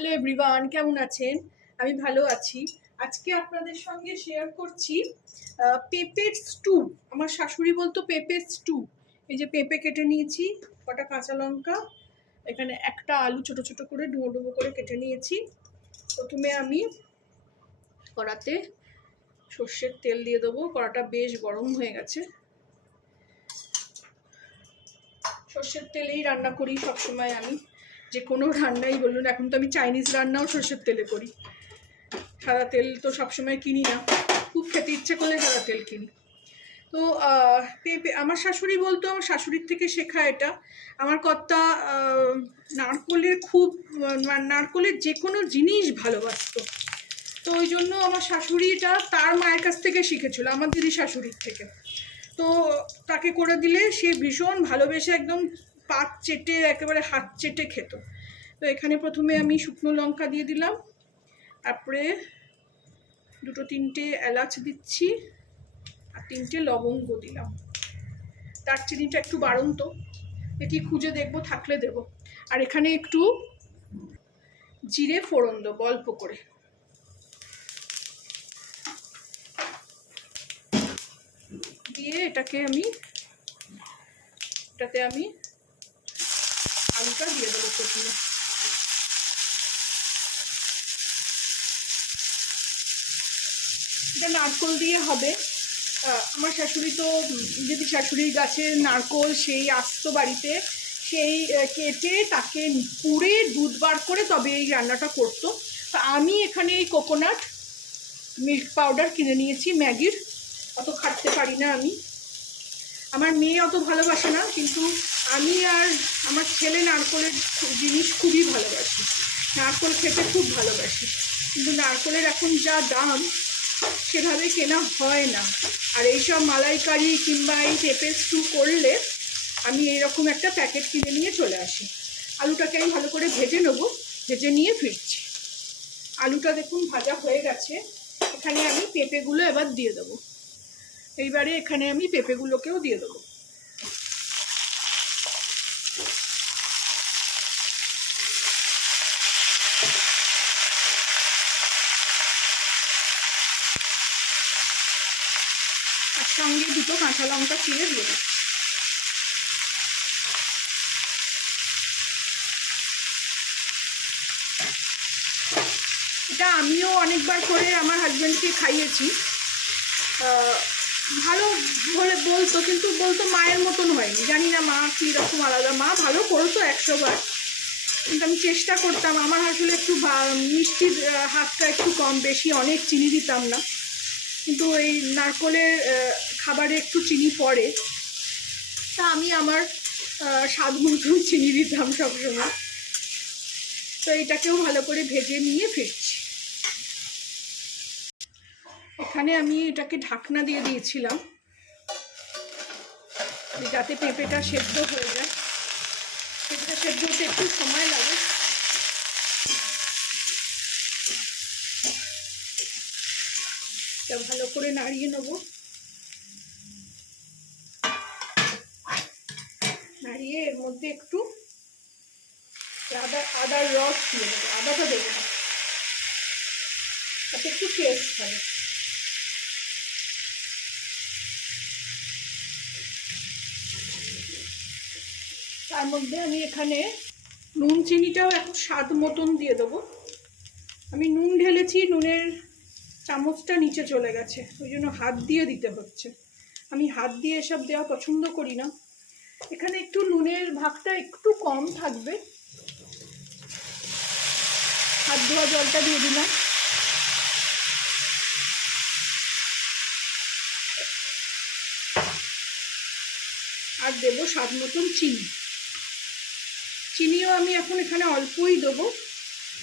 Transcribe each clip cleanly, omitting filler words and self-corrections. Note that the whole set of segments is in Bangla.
হ্যালো এভরিওয়ান, কেমন আছেন? আমি ভালো আছি। আজকে আপনাদের সঙ্গে শেয়ার করছি পেঁপের স্টু। আমার শাশুড়ি বলতো পেঁপের স্টু। এই যে পেঁপে কেটে নিয়েছি, কটা কাঁচা লঙ্কা, এখানে একটা আলু ছোট ছোট করে ডুবো ডুবো করে কেটে নিয়েছি। প্রথমে আমি কড়াতে সর্ষের তেল দিয়ে দেবো। কড়াটা বেশ গরম হয়ে গেছে। সর্ষের তেলেই রান্না করি সবসময় আমি, যে কোনো রান্নাই বলুন। এখন তো আমি চাইনিজ রান্নাও সর্ষের তেলে করি। সাদা তেল তো সবসময় কিনি না, খুব খেতে ইচ্ছে করলে সাদা তেল কিনি। তো আমার শাশুড়ি বলতো, আমার শাশুড়ির থেকে শেখা এটা। আমার কর্তা নারকোলের যে কোনো জিনিস ভালোবাসতো। তো ওই জন্য আমার শাশুড়িটা তার মায়ের কাছ থেকে শিখেছিল, আমার দিদি শাশুড়ির থেকে। তো তাকে করে দিলে সে ভীষণ ভালোবেসে একদম পাত চেটে একেবারে হাত চেটে খেত। তো এখানে প্রথমে আমি শুকনো লঙ্কা দিয়ে দিলাম, তারপরে দুটো তিনটে এলাচ দিচ্ছি, আর তিনটে লবঙ্গ দিলাম। দারচিনিটা একটু বাড়ন্ত, এটি খুঁজে দেখবো, থাকলে দেব। আর এখানে একটু জিরে ফোড়ন দেবো অল্প করে। দিয়ে এটাতে আমি আলুটা দিয়ে দেবো প্রথমে। এটা নারকোল দিয়ে হবে। আমার শাশুড়ি তো, যদি শাশুড়ির গাছের নারকোল সেই আসতো বাড়িতে, সেই কেটে তাকে পুড়ে দুধ বার করে তবে এই রান্নাটা করতো। তা আমি এখানে এই কোকোনাট মিল্ক পাউডার কিনে নিয়েছি ম্যাগির। অত খাটতে পারি না আমি, আমার মেয়ে অত ভালোবাসে না, কিন্তু আমি আর আমার ছেলে নারকোলের জিনিস খুবই ভালোবাসি। নারকোল খেতে খুব ভালোবাসি, কিন্তু নারকোলের এখন যা দাম সেভাবে কেনা হয় না। আর এইসব মালাইকারি কিংবা এই পেঁপে স্টু করলে আমি এইরকম একটা প্যাকেট কিনে নিয়ে চলে আসি। আলুটাকে আমি ভালো করে ভেজে নেবো, ভেজে নিয়ে ফিরছি। আলুটা দেখুন ভাজা হয়ে গেছে। এখানে আমি পেঁপেগুলো এবার দিয়ে দেবো। এইবারে এখানে আমি পেঁপেগুলোকেও দিয়ে দেবো। আর সঙ্গে দুটো কাঁচা লঙ্কা চিড়ে দিয়ে দেবো। এটা আমিও অনেকবার করে আমার হাজব্যান্ডকে খাইয়েছি। ভালো বলে বলতো, কিন্তু বলতো মায়ের মতন হয়নি। জানি না মা কী রকম আলাদা, মা ভালো করতো 100 বার, কিন্তু আমি চেষ্টা করতাম। আমার আসলে একটু মিষ্টির হাতটা একটু কম, বেশি অনেক চিনি দিতাম না, কিন্তু এই নারকোলের খাবারে একটু চিনি পড়ে, তা আমি আমার স্বাদ মতন চিনি দিতাম সবসময়। তো এটাকেও ভালো করে ভেজে নিয়ে ফিরছি। এখানে আমি এটাকে ঢাকনা দিয়ে দিয়েছিলাম যাতে পেঁপেটা সেদ্ধ হয়ে যায়। পেঁপেটা সেদ্ধ হতে একটু সময় লাগে। এটা ভালো করে নাড়িয়ে নেব। নাড়িয়ে এর মধ্যে একটু আদার রস দিয়ে দেবো। আদাটা দেবো না, তাতে একটু টেস্ট হবে। তার মধ্যে আমি এখানে নুন চিনিটাও এখন স্বাদ মতন দিয়ে দেবো। আমি নুন ঢেলেছি, নুনের চামচটা নিচে চলে গেছে, ওই জন্য হাত দিয়ে দিতে হচ্ছে। আমি হাত দিয়ে এসব দেওয়া পছন্দ করি না। এখানে একটু নুনের ভাগটা একটু কম থাকবে। হাত ধোয়া জলটা দিয়ে দিলাম। আর দেবো স্বাদ মতন চিনি। চিনিও আমি এখন এখানে অল্পই দেবো,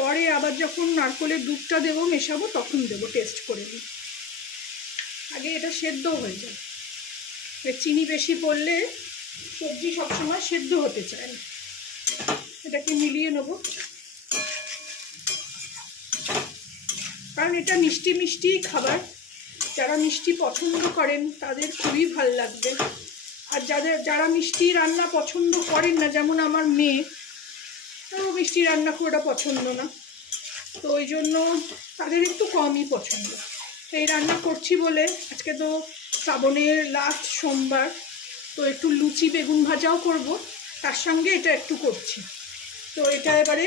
পরে আবার যখন নারকোলের দুধটা দেবো মেশাবো তখন দেবো, টেস্ট করে নিই। আগে এটা সেদ্ধ হয়ে যায়। চিনি বেশি পড়লে সবজি সবসময় সেদ্ধ হতে চায় না। এটাকে মিলিয়ে নেব, কারণ এটা মিষ্টি মিষ্টি খাবার। যারা মিষ্টি পছন্দ করেন তাদের খুবই ভালো লাগবে। আর যারা মিষ্টি রান্না পছন্দ করেন না, যেমন আমার মেয়ে, তো মিষ্টি রান্না খুব একটা পছন্দ না, তো ওই জন্য তাদের একটু কমই পছন্দ। তো এই রান্না করছি বলে আজকে তো শ্রাবণের লাস্ট সোমবার, তো একটু লুচি বেগুন ভাজাও করব, তার সঙ্গে এটা একটু করছি। তো এটা এবারে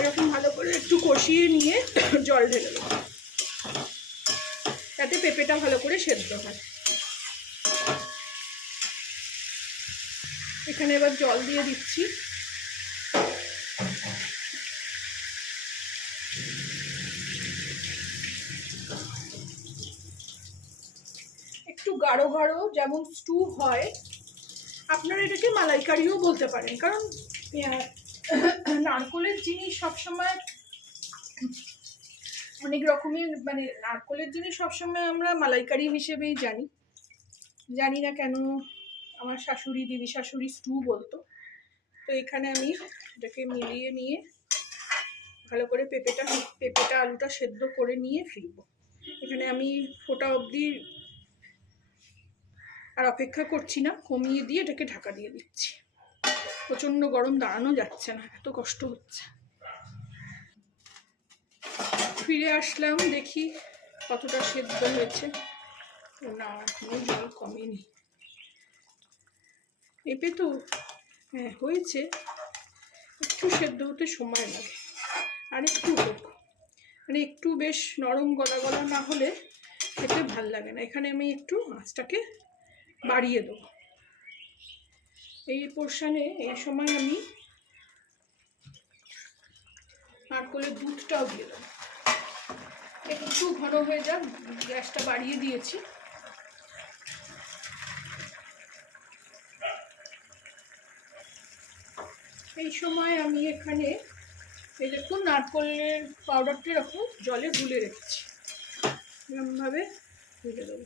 এরকম ভালো করে একটু কষিয়ে নিয়ে জল ঢেলে দেবো, যাতে পেঁপেটা ভালো করে সেদ্ধ হয়। এখানে এবার জল দিয়ে দিচ্ছি। একটু গাঢ় গাঢ় যেমন স্টু হয়, আপনারা এটাকে মালাইকারিও বলতে পারেন, কারণ নারকোলের জিনিস সবসময় অনেক রকমের, মানে নারকোলের জিনিস সবসময় আমরা মালাইকারি হিসেবেই জানি না কেন আমার শাশুড়ি, দিদি শাশুড়ি স্টু বলতো। তো এখানে আমি এটাকে মিলিয়ে নিয়ে ভালো করে পেঁপেটা আলুটা সেদ্ধ করে নিয়ে ফিরবো। এখানে আমি ফোটা অবধি আর অপেক্ষা করছি না, কমিয়ে দিয়ে এটাকে ঢাকা দিয়ে দিচ্ছি। প্রচণ্ড গরম, দাঁড়ানো যাচ্ছে না, এত কষ্ট হচ্ছে। ফিরে আসলাম, দেখি কতটা সেদ্ধ হয়েছে। না, এখনো জল কমেনি। পেঁপে তো হ্যাঁ হয়েছে, একটু সেদ্ধ হতে সময় লাগে, আর একটু হোক, মানে একটু বেশ নরম গলা গলা না হলে খেতে ভাল লাগে না। এখানে আমি একটু আঁচটাকে বাড়িয়ে দেবো এই পোর্শনে। এই সময় আমি নারকোলের দুধটাও দিয়ে দেবো, একটু ঘন হয়ে যাক, গ্যাসটা বাড়িয়ে দিয়েছি। এই সময় আমি এখানে এই দেখুন নারকোলের পাউডারটা এরকম জলে গুলে রেখেছি, এরকমভাবে ঢেলে দেবো।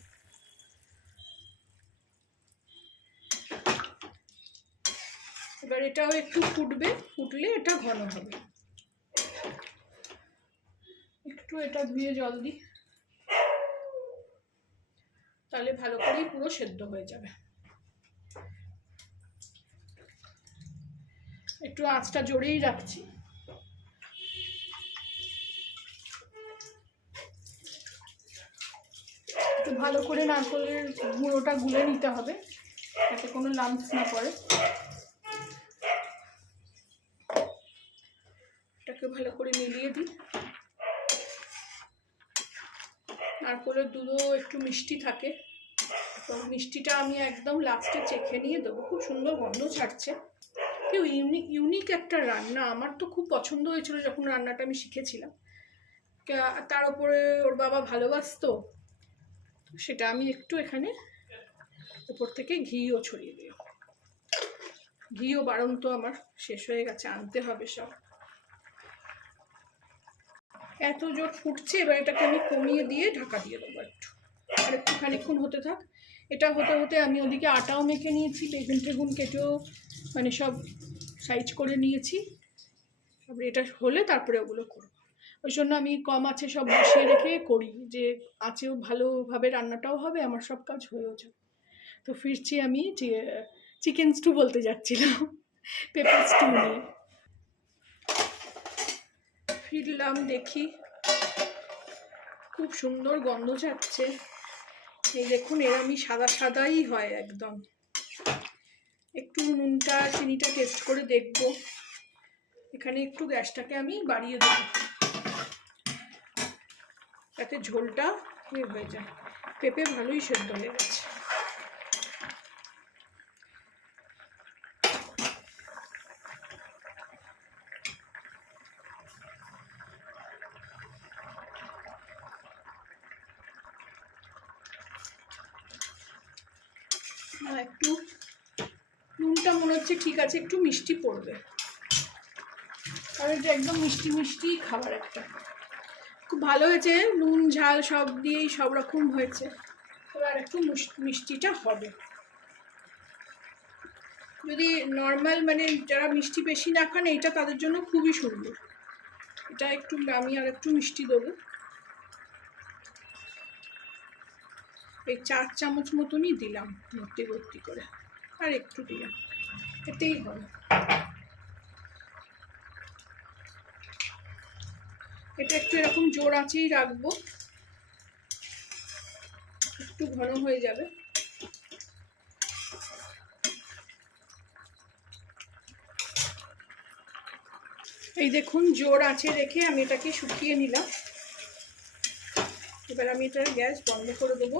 এবার এটাও একটু ফুটবে, ফুটলে এটা ঘন হবে। একটু এটা ধুয়ে জল দিই, তাহলে ভালো করেই পুরো সেদ্ধ হয়ে যাবে। একটু আঁচটা জোরেই রাখছি। একটু ভালো করে নারকোলের গুঁড়োটা গুলে নিতে হবে, যাতে কোনো লাম্পস না পড়ে। এটাকে ভালো করে মিলিয়ে দিই। নারকোলের দুধও একটু মিষ্টি থাকে, তো মিষ্টিটা আমি একদম লাস্টে চেখে নিয়ে দেবো। খুব সুন্দর গন্ধ ছাড়ছে, কেউ ইউনিক একটা রান্না। আমার তো খুব পছন্দ হয়েছিল যখন রান্নাটা আমি শিখেছিলাম। তার উপরে ওর বাবা ভালোবাসতো, সেটা আমি একটু এখানে উপর থেকে ঘিও ছড়িয়ে দিই। ঘিও বাড়ন্ত আমার শেষ হয়ে গেছে, আনতে হবে সব। এত জোর ফুটছে, এবার এটাকে আমি কমিয়ে দিয়ে ঢাকা দিয়ে দেবো একটু, আর একটু খানিকক্ষণ হতে থাক। এটা হতে হতে আমি ওদিকে আটাও মেখে নিয়েছি, বেগুন কেটেও মানে সব সাইজ করে নিয়েছি। তারপরে এটা হলে তারপরে ওগুলো করবো। ওই জন্য আমি কম আছে সব বসিয়ে রেখে করি, যে আছেও ভালোভাবে রান্নাটাও হবে, আমার সব কাজ হয়েও যাবে। তো ফিরছি আমি চিকেন স্টু বলতে যাচ্ছিলাম, পেঁপে স্টু নিয়ে ফিরলাম। দেখি খুব সুন্দর গন্ধ ছাড়ছে। এই দেখুন, আমি সাদাই হয় একদম। একটু নুনটা চিনিটা টেস্ট করে দেখবো। এখানে একটু গ্যাসটাকে আমি বাড়িয়ে দেবো, যাতে ঝোলটা হয়ে যায়। পেঁপে ভালোই সেদ্ধ হয়ে গেছে। একটু নুনটা মনে হচ্ছে ঠিক আছে, একটু মিষ্টি পড়বে, আর এটা একদম মিষ্টি খাবার একটা। খুব ভালো হয়েছে, নুন ঝাল সব দিয়েই সব রকম হয়েছে। এবার একটু মিষ্টিটা হবে। যদি নর্মাল মানে যারা মিষ্টি বেশি না খান, এটা তাদের জন্য খুবই সুন্দর। এটা একটু আমি আর একটু মিষ্টি দেবো, এই 4 চামচ মতনই দিলাম ভর্তি করে, আর একটু দিলাম, এতেই হবে। এটা একটু এরকম জোর আঁচেই রাখবো, একটু ঘন হয়ে যাবে। এই দেখুন জোর আঁচে রেখে আমি এটাকে শুকিয়ে নিলাম। এবার আমি এটার গ্যাস বন্ধ করে দেবো।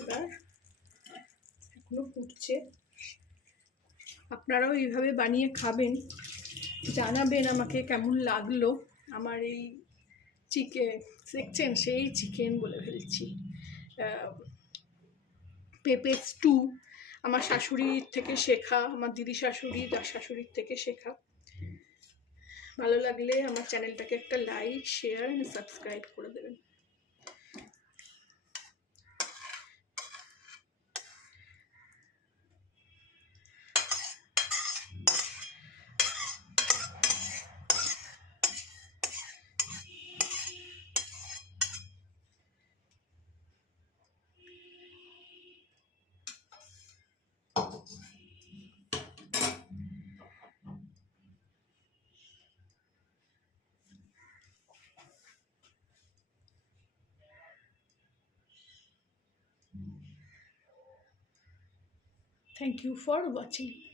এবার এখনো ফুটছে। আপনারাও এইভাবে বানিয়ে খাবেন, জানাবেন আমাকে কেমন লাগলো আমার এই চিকেন। দেখছেন সেই চিকেন বলে ফেলছি, পেঁপে স্টু আমার শাশুড়ির থেকে শেখা, আমার দিদি শাশুড়ি তার শাশুড়ির থেকে শেখা। ভালো লাগলে আমার চ্যানেলটাকে একটা লাইক, শেয়ার এন্ড সাবস্ক্রাইব করে দেবেন। Thank you for watching.